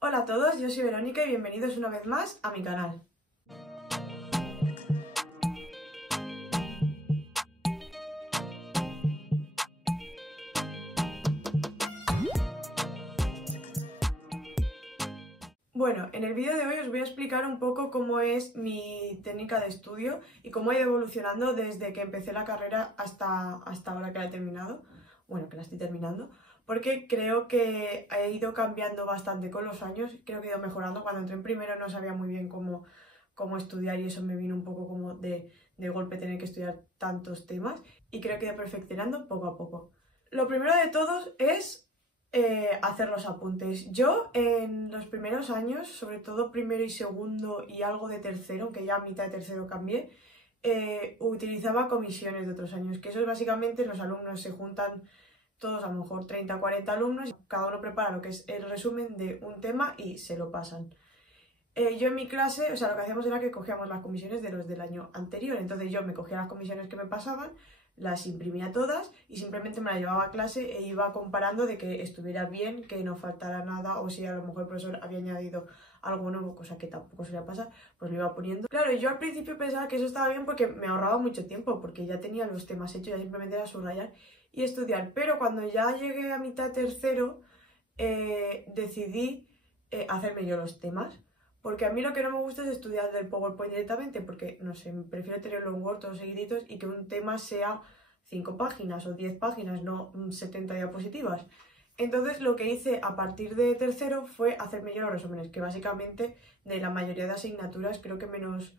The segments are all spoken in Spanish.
Hola a todos, yo soy Verónica y bienvenidos una vez más a mi canal. Bueno, en el vídeo de hoy os voy a explicar un poco cómo es mi técnica de estudio y cómo ha ido evolucionando desde que empecé la carrera hasta ahora que la he terminado. Bueno, que la estoy terminando, porque creo que ha ido cambiando bastante con los años, creo que ha ido mejorando. Cuando entré en primero no sabía muy bien cómo estudiar y eso me vino un poco como de golpe tener que estudiar tantos temas y creo que he ido perfeccionando poco a poco. Lo primero de todos es hacer los apuntes. Yo en los primeros años, sobre todo primero y segundo y algo de tercero, aunque ya a mitad de tercero cambié, utilizaba comisiones de otros años, que eso es básicamente los alumnos se juntan todos, a lo mejor 30 o 40 alumnos, y cada uno prepara lo que es el resumen de un tema y se lo pasan. Yo en mi clase, o sea, lo que hacíamos era que cogíamos las comisiones de los del año anterior, entonces yo me cogía las comisiones que me pasaban, las imprimía todas y simplemente me las llevaba a clase e iba comparando de que estuviera bien, que no faltara nada o si a lo mejor el profesor había añadido algo nuevo, cosa que tampoco solía pasar, pues lo iba poniendo. Claro, yo al principio pensaba que eso estaba bien porque me ahorraba mucho tiempo, porque ya tenía los temas hechos, ya simplemente era subrayar y estudiar, pero cuando ya llegué a mitad tercero decidí hacerme yo los temas. Porque a mí lo que no me gusta es estudiar del PowerPoint directamente, porque, no sé, prefiero tenerlo en Word todos seguiditos y que un tema sea 5 páginas o 10 páginas, no 70 diapositivas. Entonces lo que hice a partir de tercero fue hacerme yo los resúmenes, que básicamente de la mayoría de asignaturas, creo que menos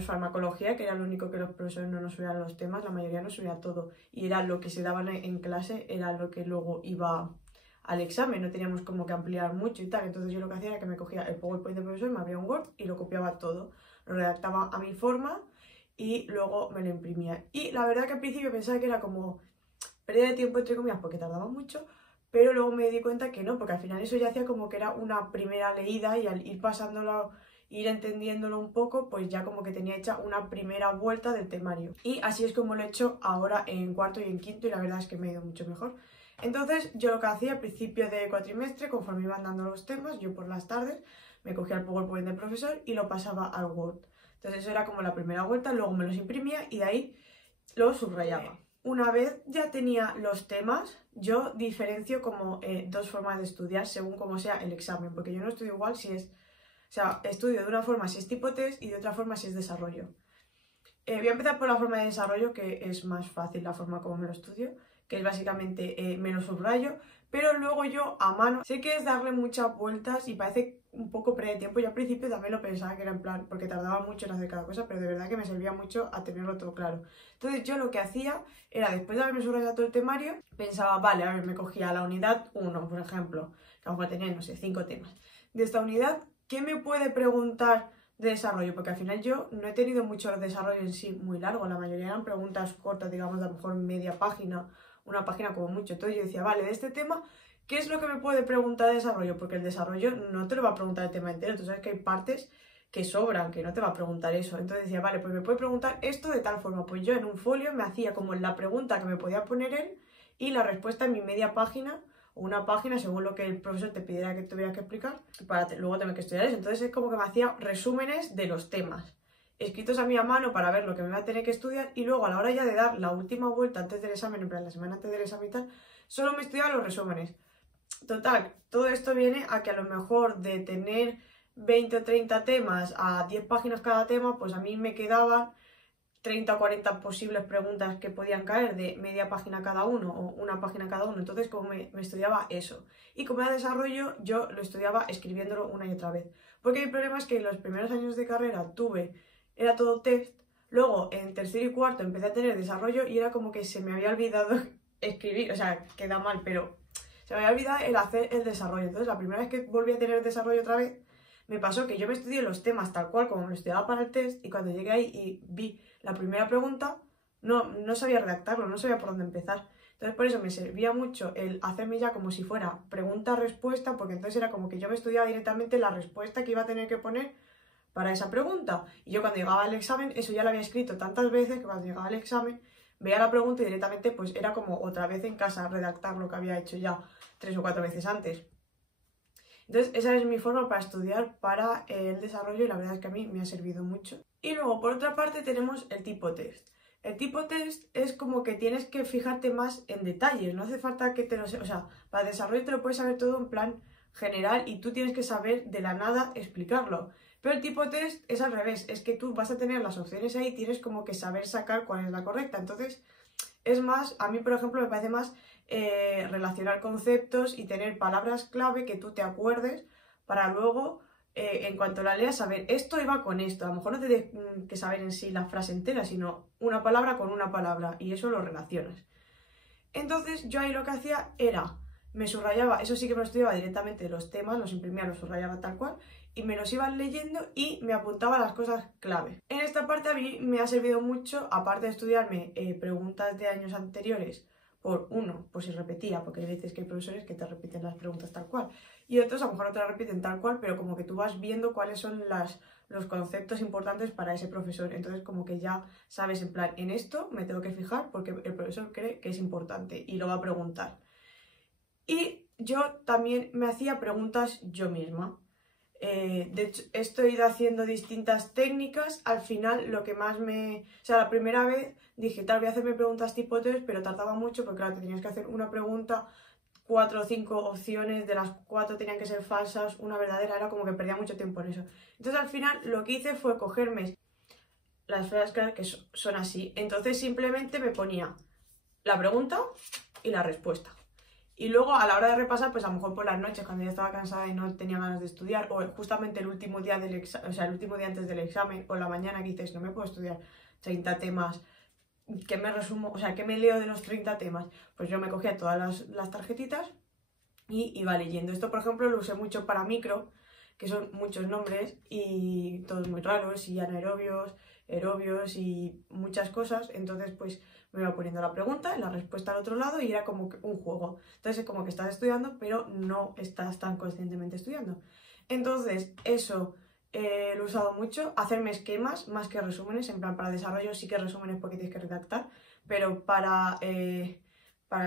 farmacología, que era lo único que los profesores no nos subían los temas, la mayoría nos subía todo. Y era lo que se daban en clase, era lo que luego iba al examen, no teníamos como que ampliar mucho y tal. Entonces yo lo que hacía era que me cogía el PowerPoint del profesor, me abría un Word y lo copiaba todo. Lo redactaba a mi forma y luego me lo imprimía. Y la verdad que al principio pensaba que era como pérdida de tiempo entre comillas porque tardaba mucho, pero luego me di cuenta que no, porque al final eso ya hacía como que era una primera leída y al ir pasándolo, ir entendiéndolo un poco, pues ya como que tenía hecha una primera vuelta del temario. Y así es como lo he hecho ahora en cuarto y en quinto y la verdad es que me ha ido mucho mejor. Entonces yo lo que hacía al principio de cuatrimestre, conforme iban dando los temas, yo por las tardes me cogía el PowerPoint del profesor y lo pasaba al Word. Entonces eso era como la primera vuelta, luego me los imprimía y de ahí lo subrayaba. Una vez ya tenía los temas, yo diferencio como dos formas de estudiar según como sea el examen, porque yo no estudio igual si es, o sea, estudio de una forma si es tipo test y de otra forma si es desarrollo. Voy a empezar por la forma de desarrollo, que es más fácil la forma como me lo estudio, que es básicamente me lo subrayo, pero luego yo a mano sé que es darle muchas vueltas y parece un poco pérdida de tiempo. Yo al principio también lo pensaba que era en plan, porque tardaba mucho en hacer cada cosa, pero de verdad que me servía mucho a tenerlo todo claro. Entonces yo lo que hacía era, después de haberme subrayado todo el temario, pensaba, vale, a ver, me cogía la unidad 1, por ejemplo, que a lo mejor tenía, no sé, 5 temas. De esta unidad, ¿qué me puede preguntar de desarrollo? Porque al final yo no he tenido mucho desarrollo en sí muy largo, la mayoría eran preguntas cortas, digamos, de a lo mejor media página, una página como mucho. Entonces yo decía, vale, de este tema, ¿qué es lo que me puede preguntar de desarrollo? Porque el desarrollo no te lo va a preguntar el tema entero, tú sabes que hay partes que sobran, que no te va a preguntar eso. Entonces decía, vale, pues me puede preguntar esto de tal forma. Pues yo en un folio me hacía como la pregunta que me podía poner él y la respuesta en mi media página o una página según lo que el profesor te pidiera que tuvieras que explicar para luego tener que estudiar eso. Entonces es como que me hacía resúmenes de los temas escritos a mi mano para ver lo que me iba a tener que estudiar y luego a la hora ya de dar la última vuelta antes del examen, en plan la semana antes del examen y tal, solo me estudiaba los resúmenes. Total, todo esto viene a que a lo mejor de tener 20 o 30 temas a 10 páginas cada tema, pues a mí me quedaban 30 o 40 posibles preguntas que podían caer de media página cada uno o una página cada uno. Entonces, como me estudiaba eso. Y como era desarrollo, yo lo estudiaba escribiéndolo una y otra vez. Porque el problema es que en los primeros años de carrera era todo test. Luego, en tercero y cuarto, empecé a tener desarrollo y era como que se me había olvidado escribir. O sea, queda mal, pero se me había olvidado el hacer el desarrollo. Entonces, la primera vez que volví a tener desarrollo otra vez, me pasó que yo me estudié los temas tal cual como me lo estudiaba para el test y cuando llegué ahí y vi la primera pregunta, no sabía redactarlo, no sabía por dónde empezar. Entonces por eso me servía mucho el hacerme ya como si fuera pregunta-respuesta, porque entonces era como que yo me estudiaba directamente la respuesta que iba a tener que poner para esa pregunta. Y yo cuando llegaba al examen, eso ya lo había escrito tantas veces que cuando llegaba al examen veía la pregunta y directamente pues era como otra vez en casa redactar lo que había hecho ya 3 o 4 veces antes. Entonces esa es mi forma para estudiar para el desarrollo y la verdad es que a mí me ha servido mucho. Y luego por otra parte tenemos el tipo test. El tipo test es como que tienes que fijarte más en detalles, no hace falta que te lo... O sea, para el desarrollo te lo puedes saber todo en plan general y tú tienes que saber de la nada explicarlo. Pero el tipo test es al revés, es que tú vas a tener las opciones ahí y tienes como que saber sacar cuál es la correcta. Entonces es más, a mí por ejemplo me parece más relacionar conceptos y tener palabras clave que tú te acuerdes para luego... en cuanto la leas, saber esto iba con esto. A lo mejor no te tienes que saber en sí la frase entera, sino una palabra con una palabra y eso lo relacionas. Entonces yo ahí lo que hacía era, me subrayaba, eso sí que me lo estudiaba directamente de los temas, los imprimía, los subrayaba tal cual y me los iba leyendo y me apuntaba las cosas clave. En esta parte a mí me ha servido mucho, aparte de estudiarme preguntas de años anteriores, por si repetía, porque hay veces que hay profesores que te repiten las preguntas tal cual y otros a lo mejor no te las repiten tal cual, pero como que tú vas viendo cuáles son los conceptos importantes para ese profesor, entonces como que ya sabes en plan, en esto me tengo que fijar porque el profesor cree que es importante y lo va a preguntar. Y yo también me hacía preguntas yo misma. De hecho, he ido haciendo distintas técnicas. Al final, lo que más me... O sea, la primera vez dije, tal, voy a hacerme preguntas tipo test, pero tardaba mucho porque, claro, te tenías que hacer una pregunta, 4 o 5 opciones, de las 4 tenían que ser falsas, una verdadera, era como que perdía mucho tiempo en eso. Entonces, al final, lo que hice fue cogerme las frases que son así. Entonces, simplemente me ponía la pregunta y la respuesta. Y luego a la hora de repasar, pues a lo mejor por las noches, cuando ya estaba cansada y no tenía ganas de estudiar, o justamente el último día del examen, o sea, el último día antes del examen, o la mañana que dices, no me puedo estudiar 30 temas, ¿qué me resumo? O sea, ¿qué me leo de los 30 temas? Pues yo me cogía todas las tarjetitas y iba leyendo. Esto, por ejemplo, lo usé mucho para micro, que son muchos nombres y todos muy raros, y anaerobios, aerobios y muchas cosas. Entonces, pues me iba poniendo la pregunta y la respuesta al otro lado y era como que un juego. Entonces es como que estás estudiando, pero no estás tan conscientemente estudiando. Entonces, eso lo he usado mucho. Hacerme esquemas más que resúmenes, en plan para desarrollo sí que resúmenes porque tienes que redactar, pero para el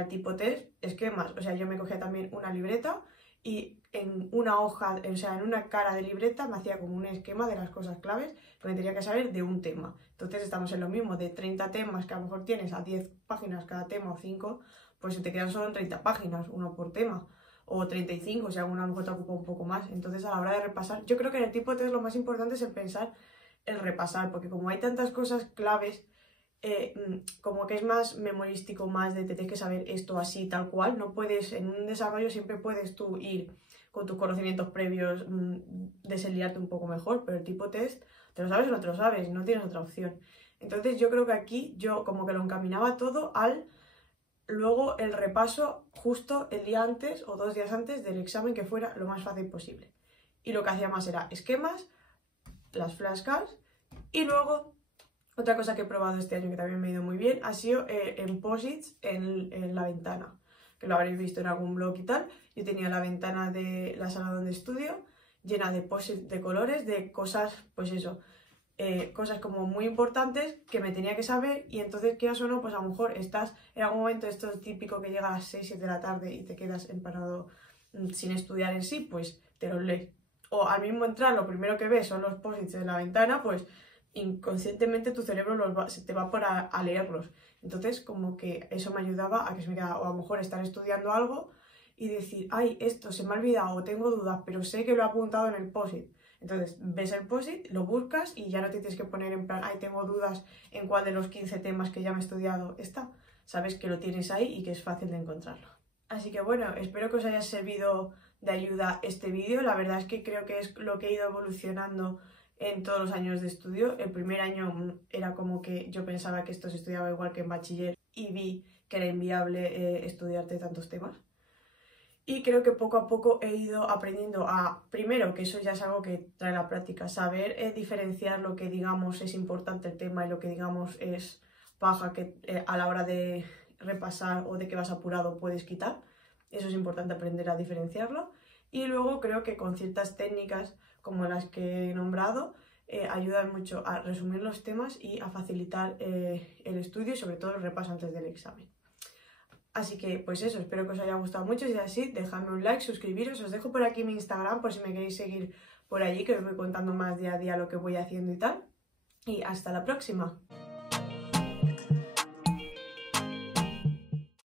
tipo test, esquemas. O sea, yo me cogía también una libreta y en una hoja, o sea, en una cara de libreta me hacía como un esquema de las cosas claves que me tenía que saber de un tema. Entonces estamos en lo mismo, de 30 temas que a lo mejor tienes a 10 páginas cada tema o 5, pues se te quedan solo en 30 páginas, uno por tema, o 35, o sea, una a lo mejor te ocupa un poco más. Entonces a la hora de repasar, yo creo que en el tipo de test lo más importante es el pensar, el repasar, porque como hay tantas cosas claves, como que es más memorístico, más de te tienes que saber esto así, tal cual, no puedes, en un desarrollo siempre puedes tú ir con tus conocimientos previos, desliarte un poco mejor, pero el tipo test, te lo sabes o no te lo sabes, no tienes otra opción. Entonces yo creo que aquí yo como que lo encaminaba todo al luego el repaso justo el día antes o 2 días antes del examen, que fuera lo más fácil posible. Y lo que hacía más era esquemas, las flashcards y luego otra cosa que he probado este año que también me ha ido muy bien ha sido en posits en la ventana, que lo habréis visto en algún blog y tal. Yo tenía la ventana de la sala donde estudio llena de posits de colores, de cosas, pues eso, cosas como muy importantes que me tenía que saber y entonces quieras o no, pues a lo mejor estás en algún momento, esto es típico que llega a las 6, 7 de la tarde y te quedas empanado sin estudiar en sí, pues te los lees. O al mismo entrar lo primero que ves son los posits en la ventana, pues inconscientemente tu cerebro se te va por a leerlos. Entonces como que eso me ayudaba a que se me quedara, o a lo mejor estar estudiando algo y decir, ay, esto se me ha olvidado o tengo dudas, pero sé que lo he apuntado en el post-it. Entonces ves el post-it, lo buscas y ya no te tienes que poner en plan, ay, tengo dudas en cuál de los 15 temas que ya me he estudiado está. Sabes que lo tienes ahí y que es fácil de encontrarlo. Así que bueno, espero que os haya servido de ayuda este vídeo. La verdad es que creo que es lo que he ido evolucionando en todos los años de estudio. El primer año era como que yo pensaba que esto se estudiaba igual que en bachiller y vi que era inviable estudiarte tantos temas. Y creo que poco a poco he ido aprendiendo a, primero, que eso ya es algo que trae la práctica, saber diferenciar lo que digamos es importante el tema y lo que digamos es paja que a la hora de repasar o de que vas apurado puedes quitar. Eso es importante aprender a diferenciarlo. Y luego creo que con ciertas técnicas como las que he nombrado ayudan mucho a resumir los temas y a facilitar el estudio y sobre todo el repaso antes del examen. Así que pues eso, espero que os haya gustado mucho. Si es así, dejadme un like, suscribiros. Os dejo por aquí mi Instagram por si me queréis seguir por allí, que os voy contando más día a día lo que voy haciendo y tal. Y hasta la próxima.